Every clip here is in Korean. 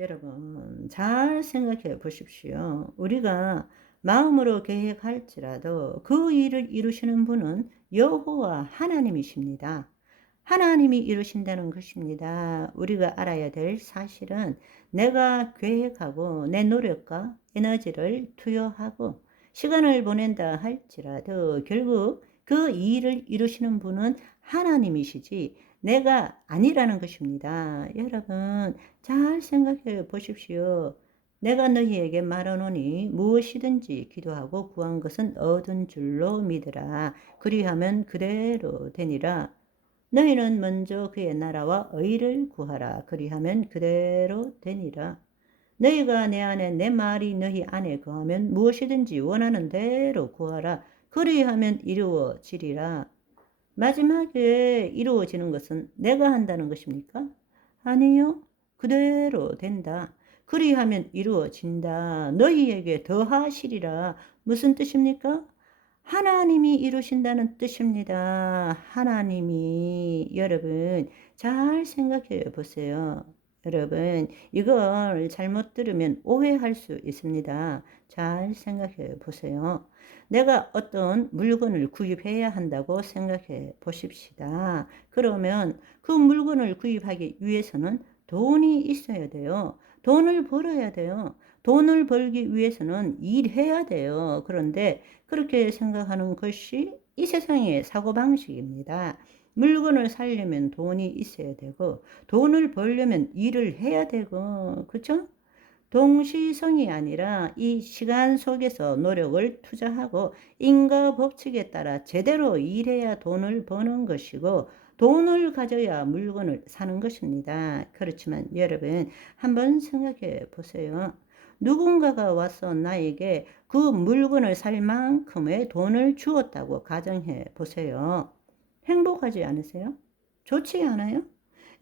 여러분, 잘 생각해 보십시오. 우리가 마음으로 계획할지라도 그 일을 이루시는 분은 여호와 하나님이십니다. 하나님이 이루신다는 것입니다. 우리가 알아야 될 사실은 내가 계획하고 내 노력과 에너지를 투여하고 시간을 보낸다 할지라도 결국 그 일을 이루시는 분은 하나님이시지 내가 아니라는 것입니다. 여러분, 잘 생각해 보십시오. 내가 너희에게 말하노니 무엇이든지 기도하고 구한 것은 얻은 줄로 믿으라. 그리하면 그대로 되니라. 너희는 먼저 그의 나라와 의를 구하라. 그리하면 그대로 되니라. 너희가 내 안에 내 말이 너희 안에 거하면 무엇이든지 원하는 대로 구하라. 그리하면 이루어지리라. 마지막에 이루어지는 것은 내가 한다는 것입니까? 아니요. 그대로 된다. 그리하면 이루어진다. 너희에게 더하시리라. 무슨 뜻입니까? 하나님이 이루신다는 뜻입니다. 하나님이. 여러분, 잘 생각해 보세요. 여러분, 이걸 잘못 들으면 오해할 수 있습니다. 잘 생각해 보세요. 내가 어떤 물건을 구입해야 한다고 생각해 보십시다. 그러면 그 물건을 구입하기 위해서는 돈이 있어야 돼요. 돈을 벌어야 돼요. 돈을 벌기 위해서는 일해야 돼요. 그런데 그렇게 생각하는 것이 이 세상의 사고방식입니다. 물건을 사려면 돈이 있어야 되고 돈을 벌려면 일을 해야 되고, 그렇죠? 동시성이 아니라 이 시간 속에서 노력을 투자하고 인과 법칙에 따라 제대로 일해야 돈을 버는 것이고 돈을 가져야 물건을 사는 것입니다. 그렇지만 여러분, 한번 생각해 보세요. 누군가가 와서 나에게 그 물건을 살 만큼의 돈을 주었다고 가정해 보세요. 행복하지 않으세요? 좋지 않아요?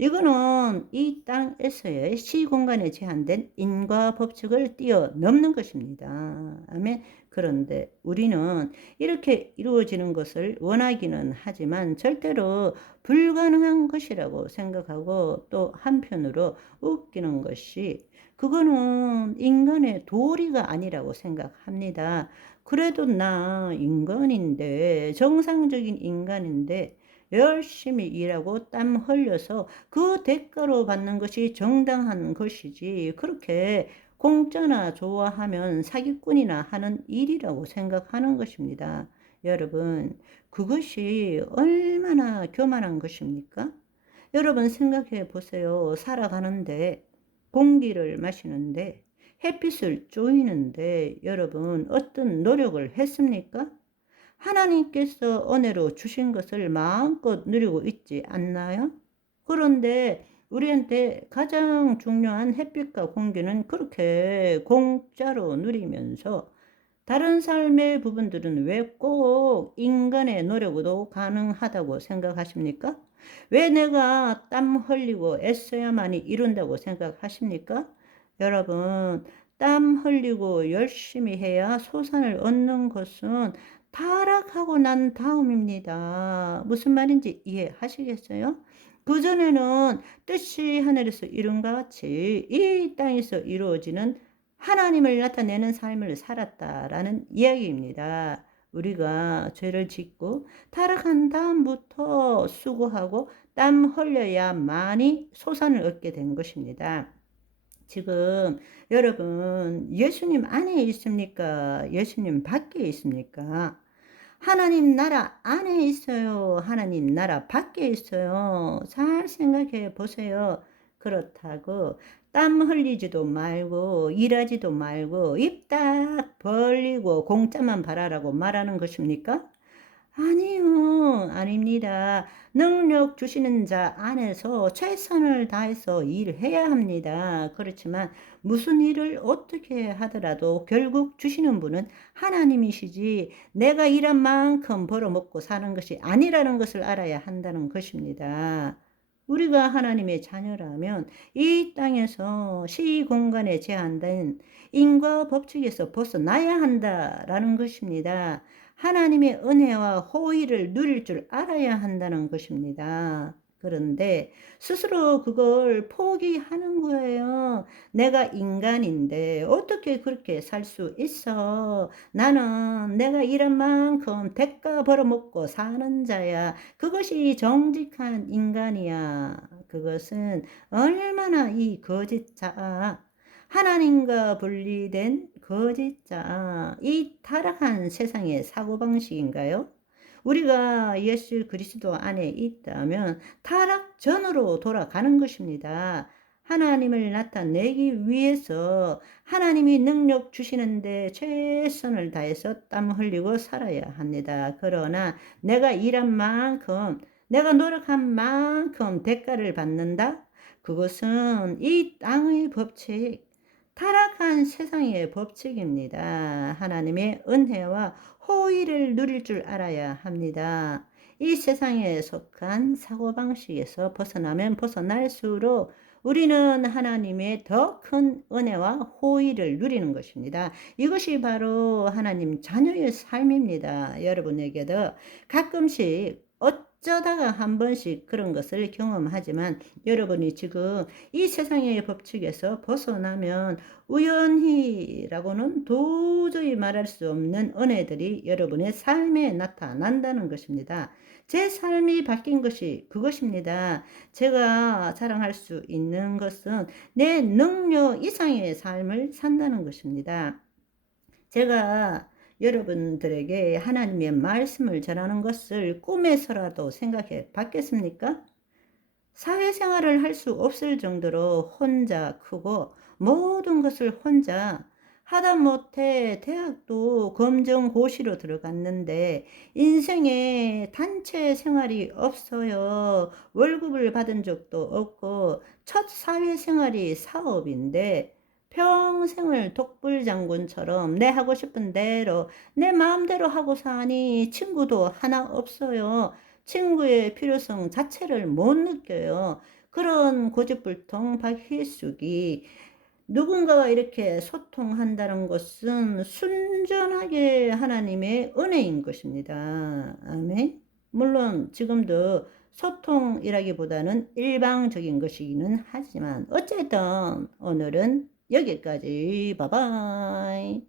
이거는 이 땅에서의 시공간에 제한된 인과 법칙을 뛰어넘는 것입니다. 아멘. 그런데 우리는 이렇게 이루어지는 것을 원하기는 하지만 절대로 불가능한 것이라고 생각하고, 또 한편으로 웃기는 것이 그거는 인간의 도리가 아니라고 생각합니다. 그래도 나 인간인데, 정상적인 인간인데 열심히 일하고 땀 흘려서 그 대가로 받는 것이 정당한 것이지, 그렇게 공짜나 좋아하면 사기꾼이나 하는 일이라고 생각하는 것입니다. 여러분, 그것이 얼마나 교만한 것입니까? 여러분 생각해 보세요. 살아가는데, 공기를 마시는데, 햇빛을 쬐이는데 여러분 어떤 노력을 했습니까? 하나님께서 은혜로 주신 것을 마음껏 누리고 있지 않나요? 그런데 우리한테 가장 중요한 햇빛과 공기는 그렇게 공짜로 누리면서 다른 삶의 부분들은 왜 꼭 인간의 노력으로 가능하다고 생각하십니까? 왜 내가 땀 흘리고 애써야만이 이룬다고 생각하십니까? 여러분, 땀 흘리고 열심히 해야 소산을 얻는 것은 타락하고 난 다음입니다. 무슨 말인지 이해하시겠어요? 그전에는 뜻이 하늘에서 이룬 것 같이 이 땅에서 이루어지는 하나님을 나타내는 삶을 살았다라는 이야기입니다. 우리가 죄를 짓고 타락한 다음부터 수고하고 땀 흘려야만이 소산을 얻게 된 것입니다. 지금 여러분, 예수님 안에 있습니까? 예수님 밖에 있습니까? 하나님 나라 안에 있어요. 하나님 나라 밖에 있어요. 잘 생각해 보세요. 그렇다고 땀 흘리지도 말고 일하지도 말고 입 딱 벌리고 공짜만 바라라고 말하는 것입니까? 아니요, 아닙니다. 능력 주시는 자 안에서 최선을 다해서 일해야 합니다. 그렇지만 무슨 일을 어떻게 하더라도 결국 주시는 분은 하나님이시지 내가 일한 만큼 벌어먹고 사는 것이 아니라는 것을 알아야 한다는 것입니다. 우리가 하나님의 자녀라면 이 땅에서 시공간에 제한된 인과 법칙에서 벗어나야 한다라는 것입니다. 하나님의 은혜와 호의를 누릴 줄 알아야 한다는 것입니다. 그런데 스스로 그걸 포기하는 거예요. 내가 인간인데 어떻게 그렇게 살 수 있어? 나는 내가 일한 만큼 대가 벌어먹고 사는 자야. 그것이 정직한 인간이야. 그것은 얼마나 이 거짓자, 하나님과 분리된 거짓자, 이 타락한 세상의 사고방식인가요? 우리가 예수 그리스도 안에 있다면 타락 전으로 돌아가는 것입니다. 하나님을 나타내기 위해서 하나님이 능력 주시는데 최선을 다해서 땀 흘리고 살아야 합니다. 그러나 내가 일한 만큼, 내가 노력한 만큼 대가를 받는다? 그것은 이 땅의 법칙, 타락한 세상의 법칙입니다. 하나님의 은혜와 호의를 누릴 줄 알아야 합니다. 이 세상에 속한 사고방식에서 벗어나면 벗어날수록 우리는 하나님의 더 큰 은혜와 호의를 누리는 것입니다. 이것이 바로 하나님 자녀의 삶입니다. 여러분에게도 가끔씩 어쩌다가 한 번씩 그런 것을 경험하지만 여러분이 지금 이 세상의 법칙에서 벗어나면 우연히라고는 도저히 말할 수 없는 은혜들이 여러분의 삶에 나타난다는 것입니다. 제 삶이 바뀐 것이 그것입니다. 제가 자랑할 수 있는 것은 내 능력 이상의 삶을 산다는 것입니다. 제가 여러분들에게 하나님의 말씀을 전하는 것을 꿈에서라도 생각해 봤겠습니까? 사회생활을 할 수 없을 정도로 혼자 크고 모든 것을 혼자 하다못해 대학도 검정고시로 들어갔는데 인생에 단체 생활이 없어요. 월급을 받은 적도 없고 첫 사회생활이 사업인데 평생을 독불장군처럼 내 하고 싶은 대로 내 마음대로 하고 사니 친구도 하나 없어요. 친구의 필요성 자체를 못 느껴요. 그런 고집불통 박희숙이 누군가와 이렇게 소통한다는 것은 순전하게 하나님의 은혜인 것입니다. 아멘. 물론 지금도 소통이라기보다는 일방적인 것이기는 하지만 어쨌든 오늘은 여기까지. 바이바이.